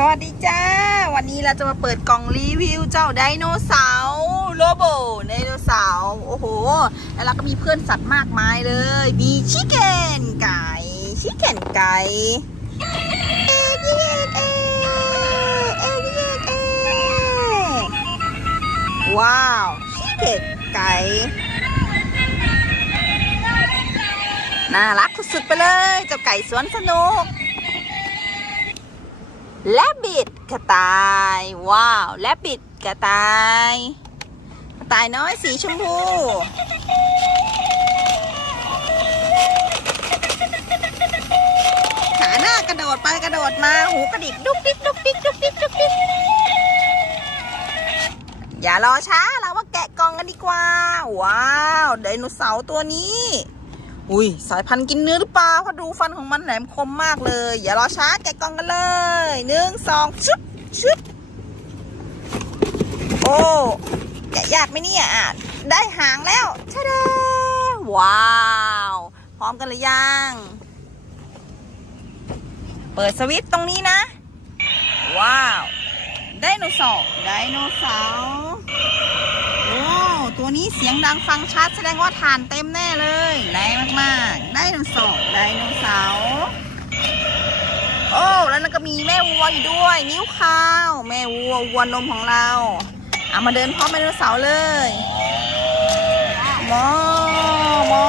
สวัสดีจ้า วันนี้เราจะมาเปิดกล่องรีวิวเจ้าไดโนเสาร์โลโบไดโนเสาร์โอ้โห แล้วเราก็มีเพื่อนสัตว์มากมายเลย มีชิคเก้นไก่ชิคเก้นไก่เอ็กเอ็กเอเอ็กเอ็กเอว้าวชิคเก้นไก่น่ารักสุดๆไปเลยเจ้าไก่สวนสนุก แลบบิดกระต่าย ว้าว แลบบิดกระต่าย กระต่ายน้อยสีชมพูขาหน้ากระโดดไปกระโดดมาหูกระดิกดุ๊กดิ๊กดุ๊กดิ๊กดุ๊กดิ๊กดุ๊กดิ๊กอย่ารอช้าเรามาแกะกล่องกันดีกว่า ว้าวไดโนเสาร์ตัวนี้ อุ้ยสายพันธุ์กินเนื้อหรือเปล่าเพราะดูฟันของมันแหลมคมมากเลย อย่ารอช้าแกะกล่องกันเลยหนึ่งสองชึบชึบโอ้แกะยากไหมเนี่ยอะได้หางแล้วชาดว้าว พร้อมกันหรือยัง เปิดสวิตช์ตรงนี้นะ ว้าวไดโนเสาร์ไดโนเสาร์ ตัวนี้เสียงดังฟังชัดแสดงว่าฐานเต็มแน่เลยแรงมากๆ ไดโนเสาร์ไดโนเสาร์โอ้แล้วนั่นก็มีแม่วัวอยู่ด้วย นิ้วขาว แม่วัววัวนมของเราเอามาเดินพร้อมไดโนเสาร์เลยมอมอ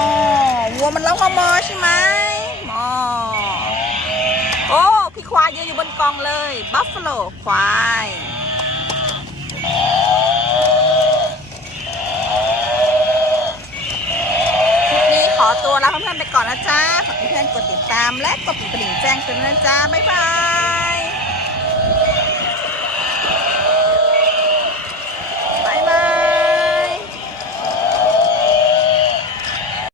วัวมันร้องมอมอใช่ไหมมอโอ้พี่ควายยืนอยู่บนกองเลยบัฟฟาโลควายคลิปนี้ขอ ตัวลาเพื่อนๆไปก่อนนะจ๊ะฝากเพื่อนๆกดติดตามและกดกระดิ่งแจ้งเตือนด้วยนะจ๊ะบ๊ายบาย